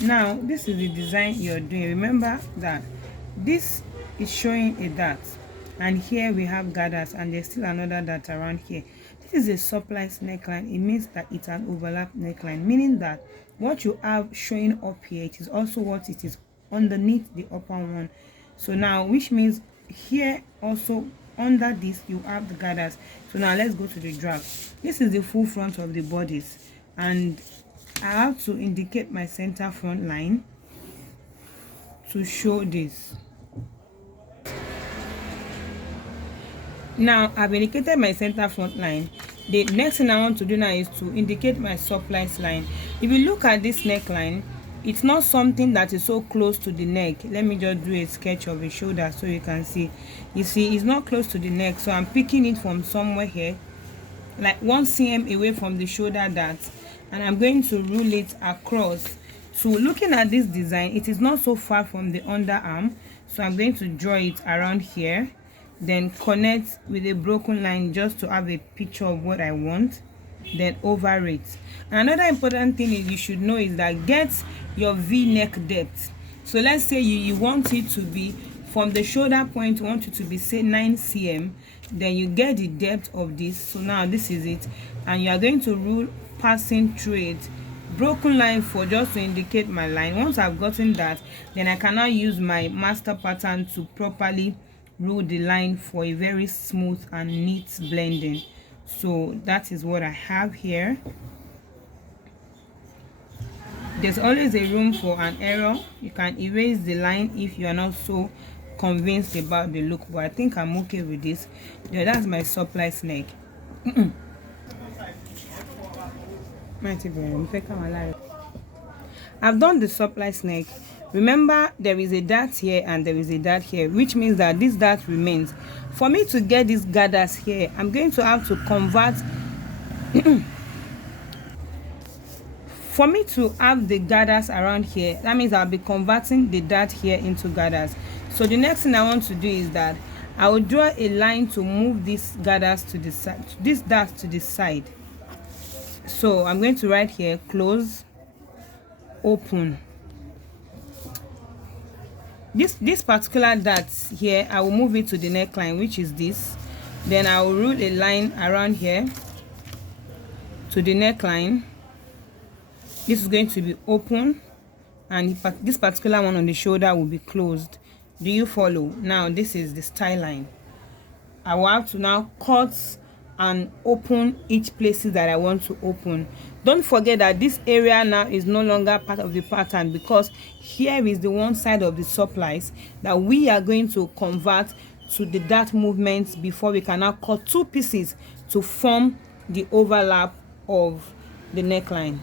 Now this is the design you're doing. Remember that this is showing a dart, and here we have gathers, and there's still another dart around here. This is a surplice neckline. It means that it's an overlap neckline, meaning that what you have showing up here, it is also what it is underneath the upper one. So now, which means here also under this you have the gathers. So now let's go to the drag. This is the full front of the bodice, and I have to indicate my center front line to show this. Now I've indicated my center front line. The next thing I want to do now is to indicate my surplice line. If you look at this neckline, it's not something that is so close to the neck. Let me just do a sketch of the shoulder so you can see. You see, it's not close to the neck, so I'm picking it from somewhere here, like 1 cm away from the shoulder dart, and I'm going to rule it across. So looking at this design, it is not so far from the underarm, so I'm going to draw it around here, then connect with a broken line just to have a picture of what I want, then over it. Another important thing is you should know is that get your v-neck depth. So let's say you want it to be from the shoulder point, you want it to be say 9 cm, then you get the depth of this. So now this is it, and you are going to rule passing through it, broken line for just to indicate my line. Once I've gotten that, then I can now use my master pattern to properly rule the line for a very smooth and neat blending. So that is what I have here. There's always a room for an error. You can erase the line if you are not so convinced about the look, but I think I'm okay with this. Yeah, that's my surplice neck. I've done the surplice neck. Remember, there is a dart here and there is a dart here, which means that this dart remains. For me to get these gathers here, I'm going to have to convert for me to have the gathers around here, that means I'll be converting the dart here into gathers. So the next thing I want to do is that I will draw a line to move these gathers to the side, this dart to the side. So I'm going to write here close, open. This particular dart here, I will move it to the neckline, which is this. Then I will rule a line around here to the neckline. This is going to be open, and this particular one on the shoulder will be closed. Do you follow? Now this is the style line. I will have to now cut and open each places that I want to open. Don't forget that this area now is no longer part of the pattern, because here is the one side of the surplice that we are going to convert to the dart movements before we can now cut 2 pieces to form the overlap of the neckline.